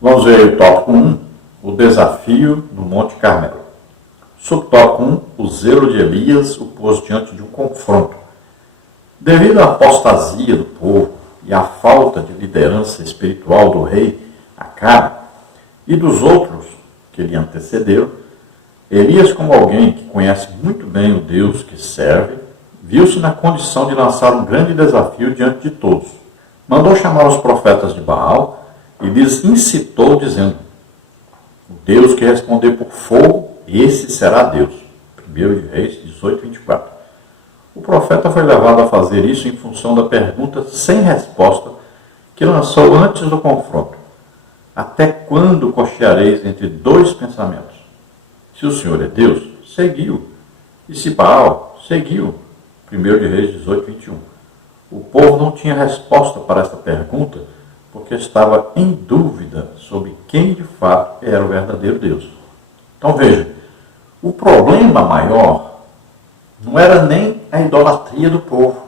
Vamos ver o tópico 1, o desafio no Monte Carmelo. Subtópico 1, o zelo de Elias o pôs diante de um confronto. Devido à apostasia do povo e à falta de liderança espiritual do rei Acabe e dos outros que lhe antecederam, Elias, como alguém que conhece muito bem o Deus que serve, viu-se na condição de lançar um grande desafio diante de todos. Mandou chamar os profetas de Baal e lhes incitou, dizendo: o Deus que responder por fogo, esse será Deus. 1 Reis 18, 24. O profeta foi levado a fazer isso em função da pergunta sem resposta que lançou antes do confronto: até quando cocheareis entre dois pensamentos? Se o Senhor é Deus, seguiu. E se Baal, seguiu. 1 Reis 18, 21. O povo não tinha resposta para esta pergunta porque estava em dúvida sobre quem de fato era o verdadeiro Deus. Então veja, o problema maior não era nem a idolatria do povo.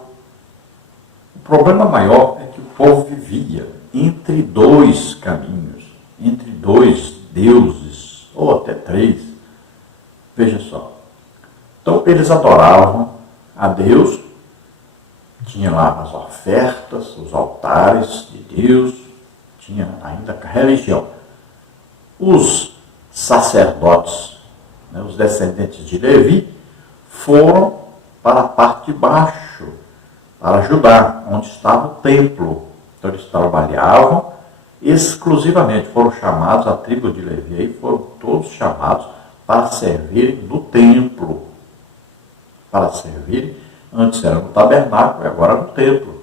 O problema maior é que o povo vivia entre dois caminhos, entre dois deuses, ou até três. Veja só. Então eles adoravam a Deus, tinha lá as ofertas, os altares de Deus, tinha ainda a religião. Os sacerdotes, os descendentes de Levi, foram para a parte de baixo, para Judá, onde estava o templo. Então eles trabalhavam exclusivamente, foram chamados, a tribo de Levi, e foram todos chamados para servirem no templo. Para servirem, antes era no tabernáculo e agora no templo.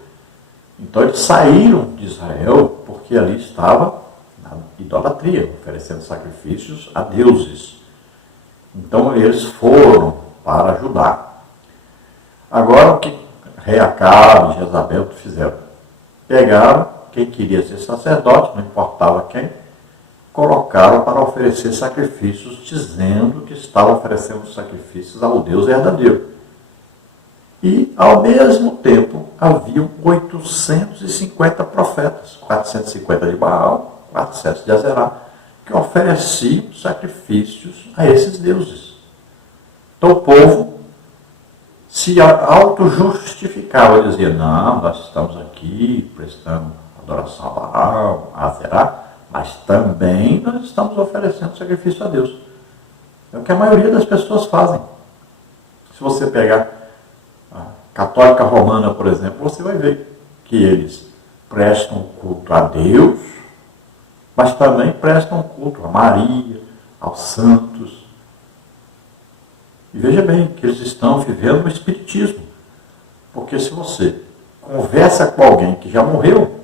Então eles saíram de Israel porque ali estava a idolatria, oferecendo sacrifícios a deuses. Então eles foram para Judá. Agora o que rei Acabe e Jezabel fizeram? Pegaram quem queria ser sacerdote, não importava quem, colocaram para oferecer sacrifícios, dizendo que estavam oferecendo sacrifícios ao Deus verdadeiro. E, ao mesmo tempo, haviam 850 profetas, 450 de Baal, 400 de Azerá, que ofereciam sacrifícios a esses deuses. Então o povo se auto-justificava, dizia: não, nós estamos aqui prestando adoração a Baal, a Azerá, mas também nós estamos oferecendo sacrifício a Deus. É o que a maioria das pessoas fazem. Se você pegar a católica romana, por exemplo, você vai ver que eles prestam culto a Deus, mas também prestam culto a Maria, aos santos. E veja bem que eles estão vivendo o espiritismo. Porque se você conversa com alguém que já morreu,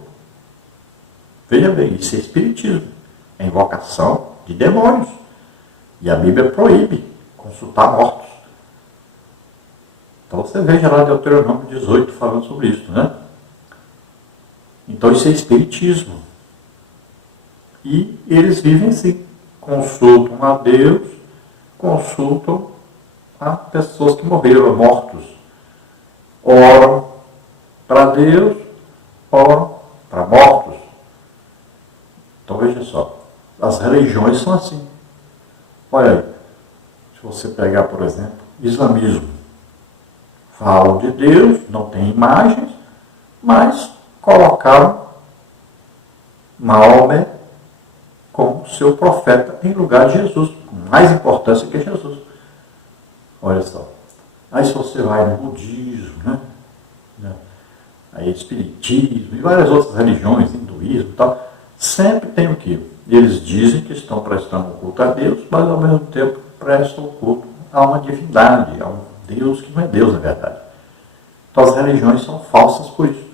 veja bem, isso é espiritismo, é invocação de demônios. E a Bíblia proíbe consultar mortos. Então você veja lá Deuteronômio 18 falando sobre isso, né? Então isso é espiritismo. E eles vivem assim, consultam a Deus, consultam a pessoas que morreram, mortos. Oram para Deus, oram para mortos. Então veja só, as religiões são assim. Olha aí, se você pegar, por exemplo, islamismo, falam de Deus, não tem imagens, mas colocaram Maomé como seu profeta em lugar de Jesus, com mais importância que Jesus. Olha só. Aí se você vai no budismo, aí espiritismo e várias outras religiões, hinduísmo e tal, sempre tem o quê? Eles dizem que estão prestando culto a Deus, mas ao mesmo tempo prestam culto a uma divindade, a um Deus que não é Deus na verdade. Então as religiões são falsas por isso.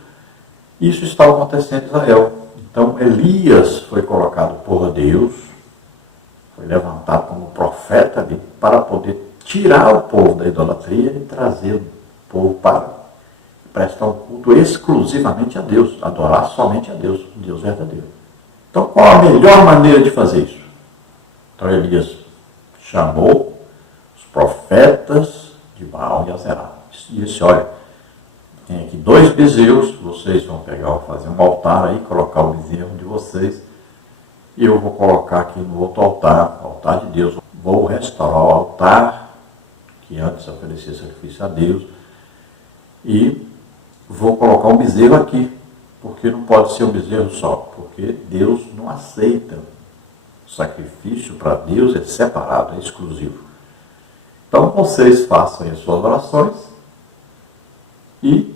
Isso estava acontecendo em Israel. Então Elias foi colocado por Deus, foi levantado como profeta dele para poder tirar o povo da idolatria e trazer o povo para prestar um culto exclusivamente a Deus, adorar somente a Deus, o Deus verdadeiro. Então qual a melhor maneira de fazer isso? Então Elias chamou os profetas de Baal e Azerá e disse: olha, tem aqui 2 bezerros, vocês vão pegar, fazer um altar aí, colocar o bezerro de vocês, E eu vou colocar aqui no outro altar, altar de Deus. Vou restaurar o altar que antes oferecia sacrifício a Deus. E vou colocar um bezerro aqui, porque não pode ser um bezerro só, porque Deus não aceita. O sacrifício para Deus é separado, é exclusivo. Então vocês façam as suas orações e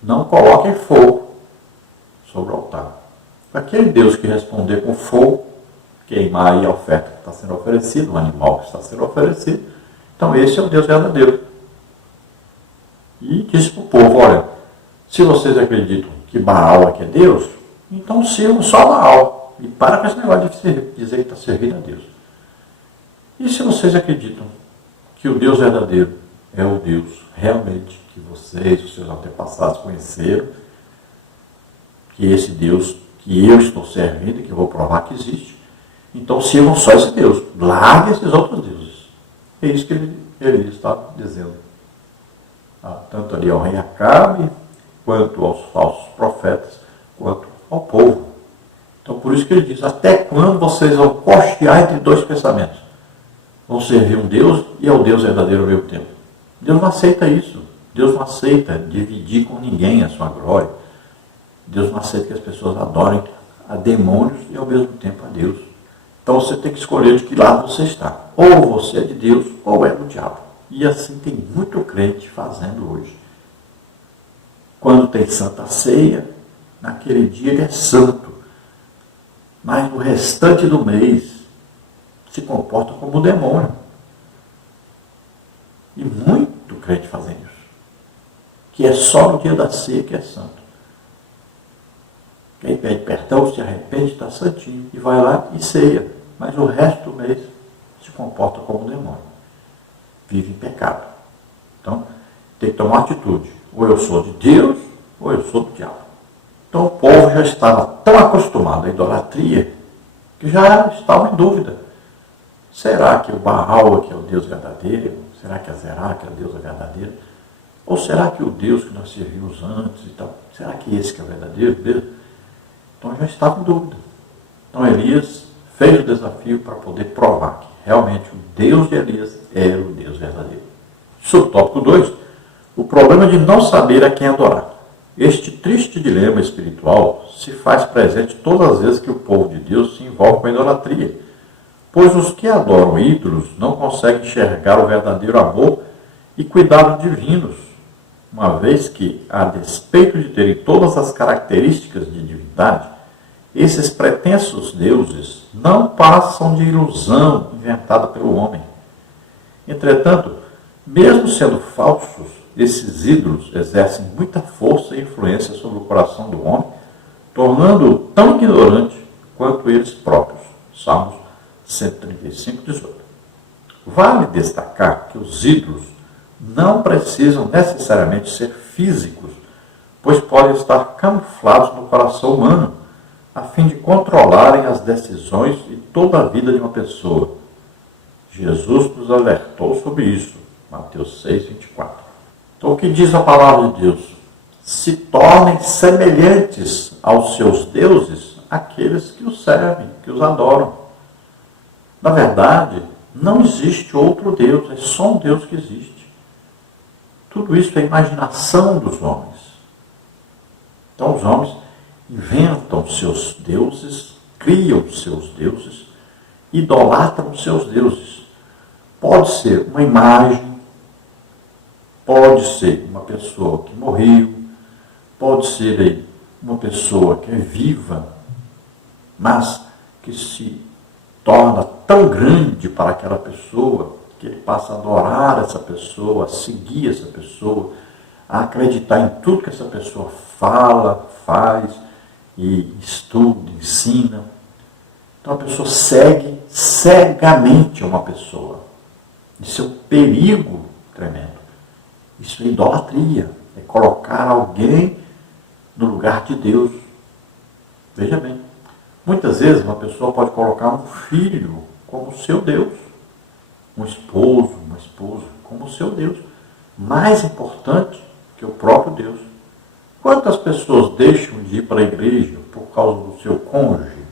não coloquem fogo sobre o altar. Aquele Deus que responder com fogo, queimar aí a oferta que está sendo oferecida, o animal que está sendo oferecido, então esse é o Deus verdadeiro. E disse para o povo, olha, se vocês acreditam que Baal aqui é Deus, então sirvam só Baal. E para com esse negócio de dizer que está servindo a Deus. E se vocês acreditam que o Deus verdadeiro é o Deus realmente que vocês, os seus antepassados conheceram, que esse Deus que eu estou servindo e que eu vou provar que existe, então sirvam só esse Deus, largue esses outros deuses. É isso que ele está dizendo. Tanto ali ao rei Acabe, quanto aos falsos profetas, quanto ao povo. Então por isso que ele diz, até quando vocês vão costear entre dois pensamentos? Vão servir um Deus e ao Deus verdadeiro ao mesmo tempo. Deus não aceita isso. Deus não aceita dividir com ninguém a sua glória. Deus não aceita que as pessoas adorem a demônios e ao mesmo tempo a Deus. Então você tem que escolher de que lado você está. Ou você é de Deus ou é do diabo. E assim tem muito crente fazendo hoje. Quando tem Santa Ceia, naquele dia ele é santo. Mas no restante do mês se comporta como um demônio. E muito crente fazendo isso. Que é só no dia da ceia que é santo. Quem pede perdão, se arrepende, está santinho. E vai lá e ceia. Mas o resto do mês se comporta como um demônio. Vive em pecado. Então, tem que tomar atitude. Ou eu sou de Deus, ou eu sou do diabo. Então o povo já estava tão acostumado à idolatria, que já estava em dúvida. Será que o Baal é o Deus verdadeiro? Será que a Zerá que é o Deus verdadeiro? Ou será que o Deus que nós servimos antes e tal, será que esse que é o verdadeiro Deus? Então já estava em dúvida. Então Elias fez o desafio para poder provar que realmente o Deus de Elias era o Deus verdadeiro. Subtópico 2, o problema de não saber a quem adorar. Este triste dilema espiritual se faz presente todas as vezes que o povo de Deus se envolve com a idolatria, pois os que adoram ídolos não conseguem enxergar o verdadeiro amor e cuidado divinos, uma vez que, a despeito de terem todas as características de divindade, esses pretensos deuses não passam de ilusão inventada pelo homem. Entretanto, mesmo sendo falsos, esses ídolos exercem muita força e influência sobre o coração do homem, tornando-o tão ignorante quanto eles próprios. Salmos 135, 18. Vale destacar que os ídolos não precisam necessariamente ser físicos, pois podem estar camuflados no coração humano, a fim de controlarem as decisões e toda a vida de uma pessoa. Jesus nos alertou sobre isso. Mateus 6, 24. Então, o que diz a palavra de Deus? Se tornem semelhantes aos seus deuses aqueles que os servem, que os adoram. Na verdade, não existe outro Deus, é só um Deus que existe. Tudo isso é imaginação dos homens. Então, os homens inventam seus deuses, criam seus deuses, idolatram seus deuses. Pode ser uma imagem, pode ser uma pessoa que morreu, pode ser uma pessoa que é viva, mas que se torna tão grande para aquela pessoa que ele passa a adorar essa pessoa, a seguir essa pessoa, a acreditar em tudo que essa pessoa fala, faz e estuda, ensina. Então a pessoa segue cegamente uma pessoa. Isso é um perigo tremendo. Isso é idolatria, é colocar alguém no lugar de Deus. Veja bem, muitas vezes uma pessoa pode colocar um filho como seu Deus, um esposo, uma esposa como seu Deus, mais importante que o próprio Deus. Quantas pessoas deixam de ir para a igreja por causa do seu cônjuge?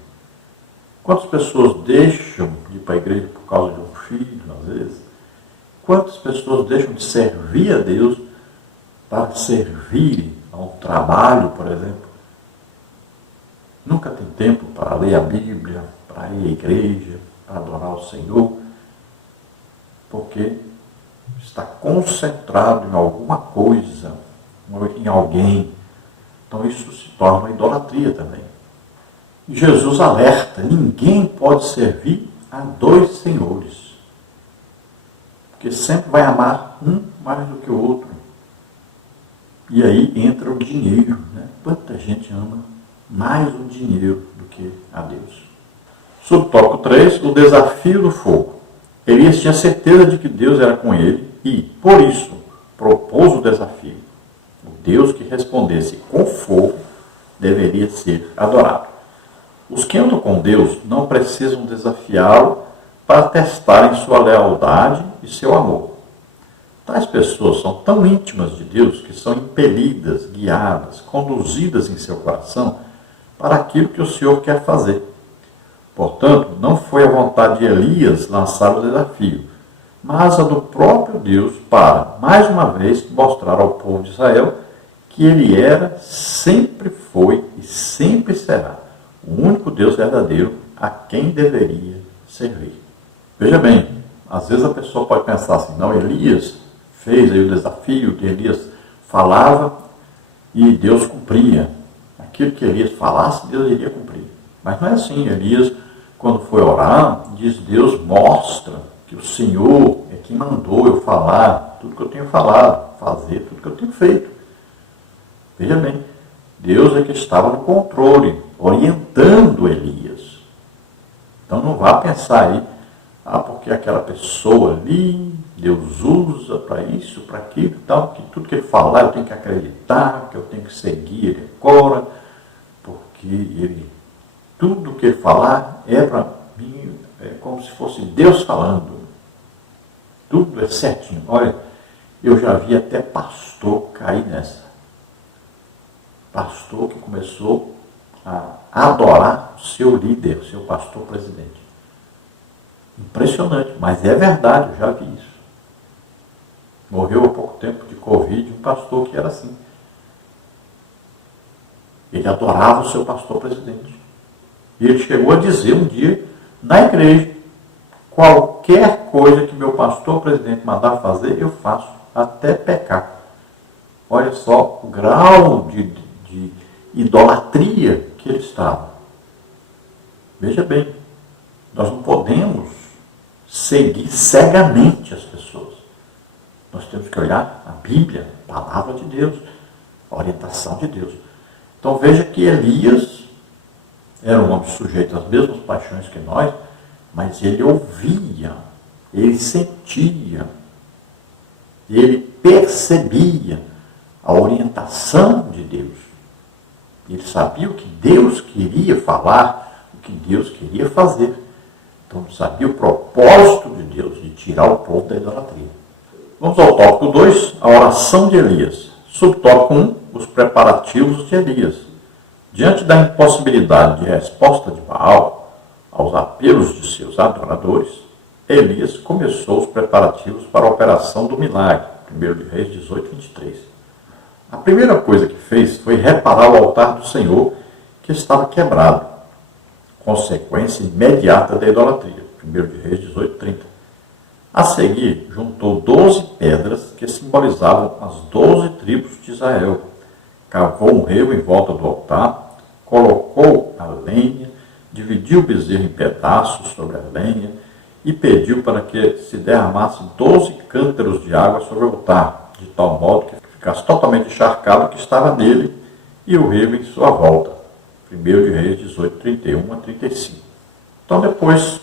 Quantas pessoas deixam de ir para a igreja por causa de um filho, às vezes? Quantas pessoas deixam de servir a Deus para servir a um trabalho, por exemplo? Nunca tem tempo para ler a Bíblia, para ir à igreja, para adorar o Senhor, porque está concentrado em alguma coisa, em alguém. Então isso se torna uma idolatria também. E Jesus alerta, ninguém pode servir a dois senhores, porque sempre vai amar um mais do que o outro. E aí entra o dinheiro, né? Quanta gente ama mais o dinheiro do que a Deus. Subtópico 3, o desafio do fogo. Elias tinha certeza de que Deus era com ele e, por isso, propôs o desafio. O Deus que respondesse com fogo deveria ser adorado. Os que andam com Deus não precisam desafiá-lo para testarem sua lealdade e seu amor. Tais pessoas são tão íntimas de Deus que são impelidas, guiadas, conduzidas em seu coração para aquilo que o Senhor quer fazer. Portanto, não foi a vontade de Elias lançar o desafio, mas a do próprio Deus para, mais uma vez, mostrar ao povo de Israel que ele era, sempre foi e sempre será o único Deus verdadeiro a quem deveria servir. Veja bem, às vezes a pessoa pode pensar assim, não, Elias fez aí o desafio, Elias falava e Deus cumpria. Aquilo que Elias falasse, Deus iria cumprir. Mas não é assim. Elias, quando foi orar, diz, Deus mostra que o Senhor é quem mandou eu falar tudo que eu tenho falado, fazer tudo que eu tenho feito. Veja bem, Deus é que estava no controle, orientando Elias. Então não vá pensar aí, porque aquela pessoa ali, Deus usa para isso, para aquilo e tal, que tudo que ele falar eu tenho que acreditar, que eu tenho que seguir ele agora, porque tudo que ele falar é para mim, é como se fosse Deus falando. Tudo é certinho. Olha, eu já vi até pastor cair nessa. Pastor que começou a adorar o seu líder, o seu pastor presidente. Impressionante, mas é verdade, eu já vi isso. Morreu há pouco tempo de Covid um pastor que era assim. Ele adorava o seu pastor presidente. E ele chegou a dizer um dia, na igreja, qualquer coisa que meu pastor presidente mandar fazer, eu faço, até pecar. Olha só o grau de idolatria que ele estava. Veja bem, nós não podemos seguir cegamente as pessoas. Nós temos que olhar a Bíblia, a palavra de Deus, a orientação de Deus. Então veja que Elias era um homem sujeito às mesmas paixões que nós, mas ele ouvia, ele sentia, ele percebia a orientação de Deus. Ele sabia o que Deus queria falar, o que Deus queria fazer. Então sabia o propósito de Deus, de tirar o povo da idolatria. Vamos ao tópico 2, a oração de Elias. Subtópico 1, os preparativos de Elias. Diante da impossibilidade de resposta de Baal aos apelos de seus adoradores, Elias começou os preparativos para a operação do milagre. 1 Reis 18, 23. A primeira coisa que fez foi reparar o altar do Senhor, que estava quebrado, consequência imediata da idolatria. 1 Reis 18, 30. A seguir, juntou 12 pedras que simbolizavam as 12 tribos de Israel. Cavou um rio em volta do altar, colocou a lenha, dividiu o bezerro em pedaços sobre a lenha e pediu para que se derramasse 12 cântaros de água sobre o altar, de tal modo que ficasse totalmente encharcado o que estava nele e o rio em sua volta. 1 Reis 18, 31 a 35. Então, depois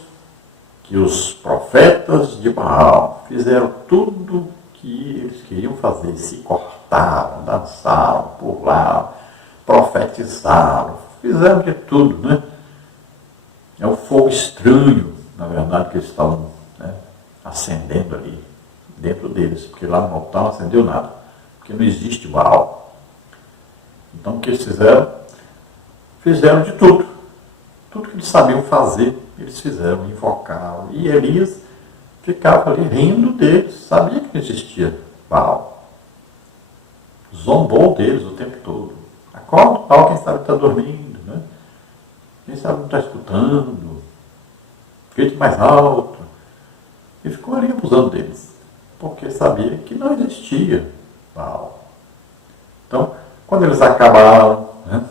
que os profetas de Baal fizeram tudo que eles queriam fazer, se cortaram, dançaram, pularam, profetizaram, fizeram de tudo, né? É um fogo estranho, na verdade, que eles estavam, né, acendendo ali dentro deles, porque lá no altar não acendeu nada, porque não existe Baal. Então o que eles fizeram? Fizeram de tudo. Tudo que eles sabiam fazer, eles fizeram, invocaram. E Elias ficava ali rindo deles, sabia que não existia Baal. Zombou deles o tempo todo. Acorda, Baal, quem sabe está dormindo, né? Quem sabe não está escutando. Grite mais alto. E ficou ali abusando deles, porque sabia que não existia Baal. Então, quando eles acabaram, né,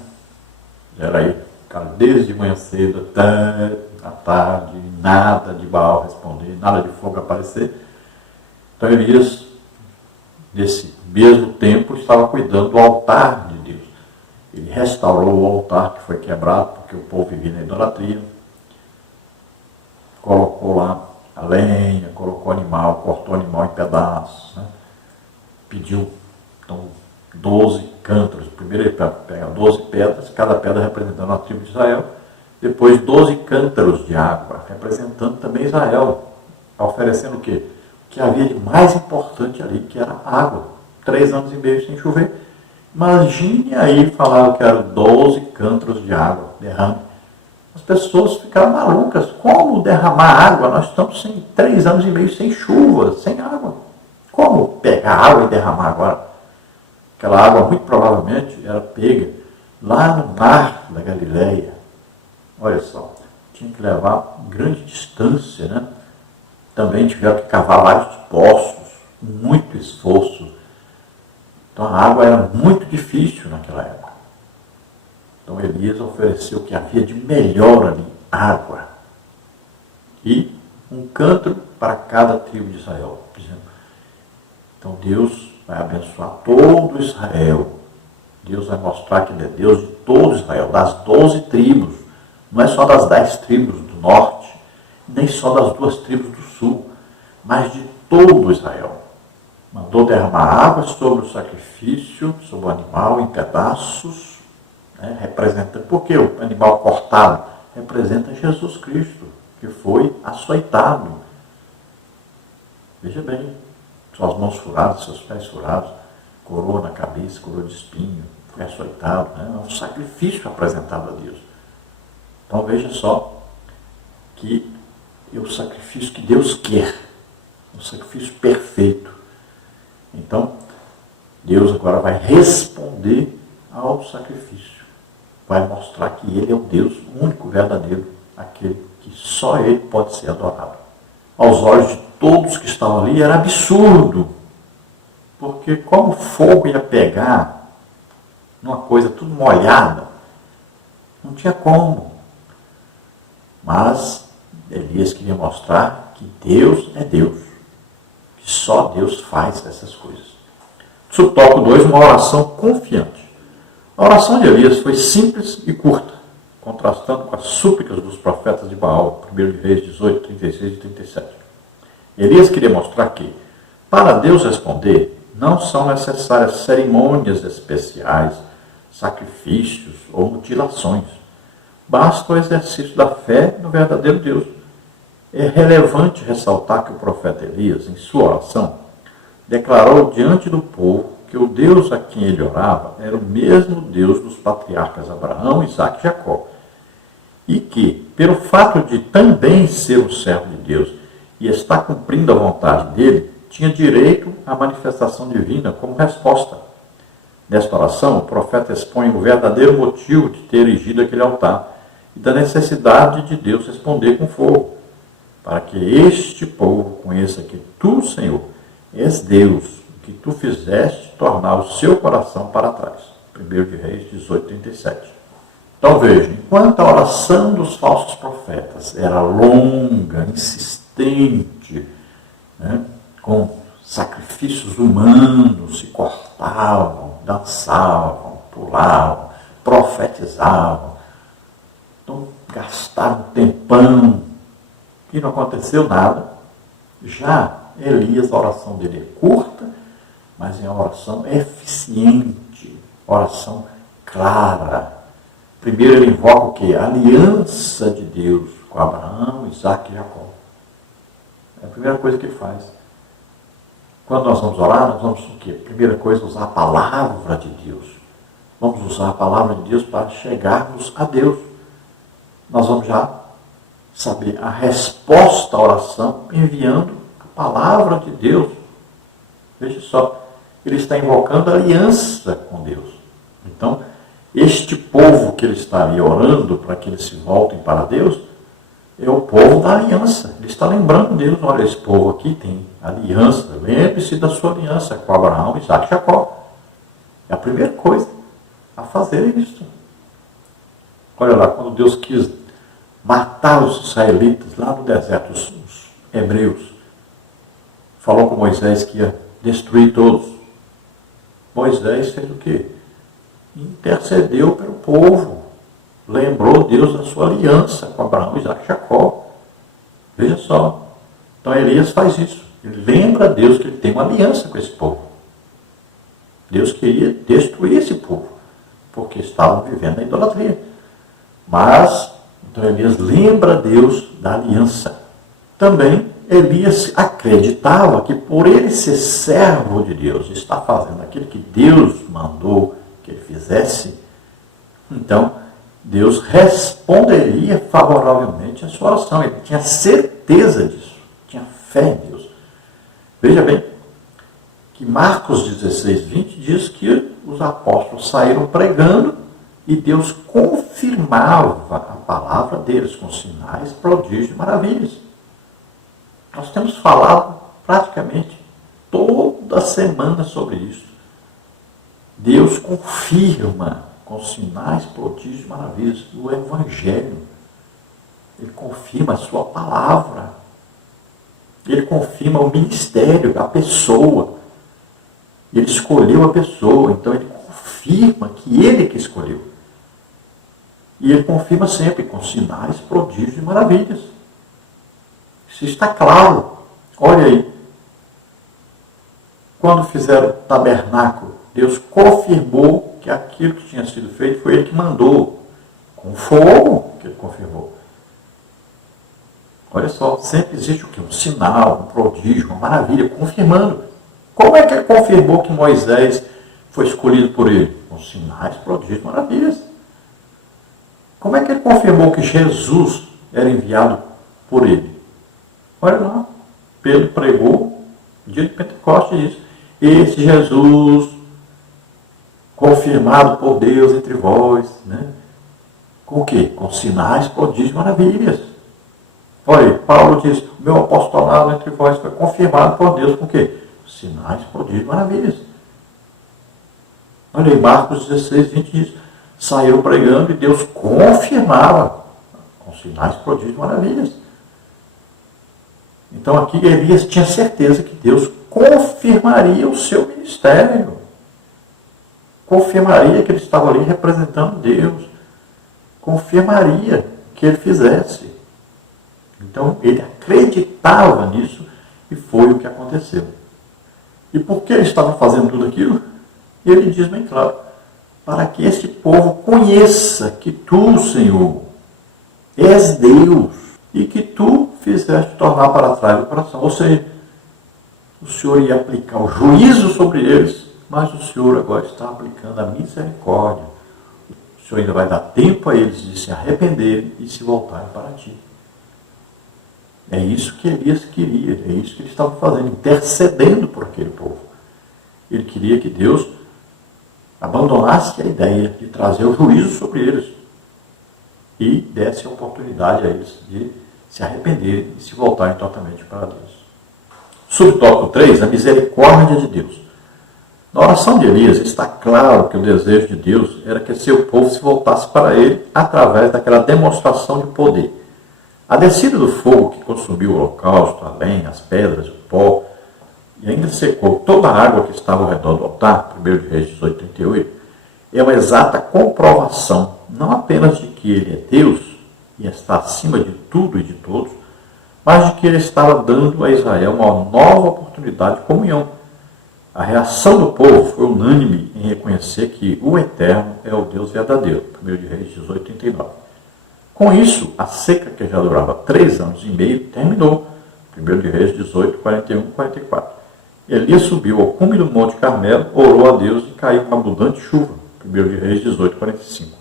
era aí, cara, desde manhã cedo até a tarde, nada de Baal responder, nada de fogo aparecer. Então Elias, nesse mesmo tempo, estava cuidando do altar de Deus. Ele restaurou o altar que foi quebrado, porque o povo vivia na idolatria. Colocou lá a lenha, colocou o animal, cortou o animal em pedaços, né? Pediu, então, 12 cântaros. Primeiro ele pega 12 pedras, cada pedra representando a tribo de Israel. Depois 12 cântaros de água, representando também Israel. Oferecendo o quê? O que havia de mais importante ali, que era a água. 3 anos e meio sem chover. Imagine aí falar que eram 12 cântaros de água, derrame. As pessoas ficaram malucas. Como derramar água? Nós estamos 3 anos e meio sem chuva, sem água. Como pegar água e derramar agora? Aquela água, muito provavelmente, era pega lá no mar da Galileia. Olha só, tinha que levar grande distância, né? Também tiveram que cavar vários poços, muito esforço. Então a água era muito difícil naquela época. Então Elias ofereceu o que havia de melhor ali, água. E um cântaro para cada tribo de Israel. Dizendo, então Deus vai abençoar todo Israel. Deus vai mostrar que Ele é Deus de todo Israel, das 12 tribos. Não é só das 10 tribos do norte, nem só das 2 tribos do sul, mas de todo Israel. Mandou derramar água sobre o sacrifício, sobre o animal em pedaços, né, representando, porque o animal cortado representa Jesus Cristo, que foi açoitado. Veja bem, suas mãos furadas, seus pés furados, coroa na cabeça, coroa de espinho, foi açoitado, né, é um sacrifício apresentado a Deus. Então veja só que é o sacrifício que Deus quer, um sacrifício perfeito. Então, Deus agora vai responder ao sacrifício. Vai mostrar que Ele é o Deus único, verdadeiro, aquele que só Ele pode ser adorado. Aos olhos de todos que estavam ali era absurdo, porque como o fogo ia pegar numa coisa tudo molhada, não tinha como. Mas Elias queria mostrar que Deus é Deus, que só Deus faz essas coisas. Subtópico 2, uma oração confiante. A oração de Elias foi simples e curta, contrastando com as súplicas dos profetas de Baal, 1 Reis 18, 36 e 37. Elias queria mostrar que, para Deus responder, não são necessárias cerimônias especiais, sacrifícios ou mutilações. Basta o exercício da fé no verdadeiro Deus. É relevante ressaltar que o profeta Elias, em sua oração, declarou diante do povo que o Deus a quem ele orava era o mesmo Deus dos patriarcas Abraão, Isaque e Jacó. E que, pelo fato de também ser um servo de Deus e estar cumprindo a vontade dele, tinha direito à manifestação divina como resposta. Nesta oração, o profeta expõe o verdadeiro motivo de ter erigido aquele altar e da necessidade de Deus responder com fogo, para que este povo conheça que tu, Senhor, és Deus, que tu fizeste tornar o seu coração para trás. 1 Reis 18, 37. Então veja, enquanto a oração dos falsos profetas era longa, insistente, né, com sacrifícios humanos, se cortavam, dançavam, pulavam, profetizavam, então gastaram um tempão e não aconteceu nada. Já Elias, a oração dele é curta, mas é uma oração eficiente, oração clara. Primeiro ele invoca o quê? A aliança de Deus com Abraão, Isaque e Jacó. É a primeira coisa que ele faz. Quando nós vamos orar, nós vamos o quê? Primeira coisa, usar a palavra de Deus. Vamos usar a palavra de Deus para chegarmos a Deus. nós vamos já saber a resposta à oração enviando a palavra de Deus. Veja só, ele está invocando aliança com Deus. Então, este povo que ele está ali orando para que eles se voltem para Deus, é o povo da aliança. Ele está lembrando Deus, olha, esse povo aqui tem aliança, lembre-se da sua aliança com Abraão, Isaac e Jacó. É a primeira coisa a fazer isso. Olha lá, quando Deus quis matar os israelitas lá no deserto, os hebreus, falou com Moisés que ia destruir todos. Moisés fez o quê? Intercedeu pelo povo. Lembrou Deus da sua aliança com Abraão, Isaac e Jacó. Veja só. Então Elias faz isso. Ele lembra a Deus que ele tem uma aliança com esse povo. Deus queria destruir esse povo, porque estavam vivendo na idolatria. Mas, então Elias lembra a Deus da aliança. Também Elias acreditava que por ele ser servo de Deus, estar fazendo aquilo que Deus mandou que ele fizesse, então Deus responderia favoravelmente à sua oração. Ele tinha certeza disso, tinha fé em Deus. Veja bem que Marcos 16, 20 diz que os apóstolos saíram pregando e Deus confirmava a palavra deles com sinais, prodígios e maravilhas. Nós temos falado praticamente toda semana sobre isso. Deus confirma com sinais, prodígios e maravilhas o Evangelho. Ele confirma a sua palavra. Ele confirma o ministério, a pessoa. Ele escolheu a pessoa, então ele confirma que ele que escolheu. E ele confirma sempre com sinais, prodígios e maravilhas. Isso está claro. Olha aí. Quando fizeram o tabernáculo, Deus confirmou que aquilo que tinha sido feito foi ele que mandou. Com fogo que ele confirmou. Olha só, sempre existe o quê? Um sinal, um prodígio, uma maravilha, confirmando. Como é que ele confirmou que Moisés foi escolhido por ele? Com sinais, prodígios, maravilhas. Como é que ele confirmou que Jesus era enviado por ele? Olha lá, Pedro pregou no dia de Pentecostes isso. Esse Jesus, confirmado por Deus entre vós, né? Com o quê? Com sinais, prodígios, maravilhas. Olha aí, Paulo diz, o meu apostolado entre vós foi confirmado por Deus com o quê? Sinais, prodígios, maravilhas. Olha aí, Marcos 16, 20 diz, saíram pregando e Deus confirmava com sinais, prodígios, maravilhas. Então aqui Elias tinha certeza que Deus confirmaria o seu ministério. Confirmaria que ele estava ali representando Deus. Confirmaria que ele fizesse. Então ele acreditava nisso e foi o que aconteceu. E por que ele estava fazendo tudo aquilo? Ele diz bem claro, para que este povo conheça que tu, Senhor, és Deus e que tu fizeste tornar para trás o coração. Ou seja, o Senhor ia aplicar o juízo sobre eles, mas o Senhor agora está aplicando a misericórdia. O Senhor ainda vai dar tempo a eles de se arrependerem e se voltarem para ti. É isso que Elias queria, é isso que ele estava fazendo, intercedendo por aquele povo. Ele queria que Deus abandonasse a ideia de trazer o juízo sobre eles e desse a oportunidade a eles de se arrependerem e se voltarem totalmente para Deus. Subtópico 3, a misericórdia de Deus. Na oração de Elias está claro que o desejo de Deus era que seu povo se voltasse para ele através daquela demonstração de poder. A descida do fogo que consumiu o holocausto, a lenha, as pedras, o pó, e ainda secou toda a água que estava ao redor do altar, 1 de Reis 18:38, é uma exata comprovação, não apenas de que ele é Deus e está acima de tudo e de todos, mas de que ele estava dando a Israel uma nova oportunidade de comunhão. A reação do povo foi unânime em reconhecer que o Eterno é o Deus verdadeiro, 1 de Reis 18:39. Com isso, a seca que já durava 3 anos e meio terminou, 1 de Reis 18:41-44. Elias subiu ao cume do Monte Carmelo, orou a Deus e caiu com abundante chuva, 1 de Reis 18:45.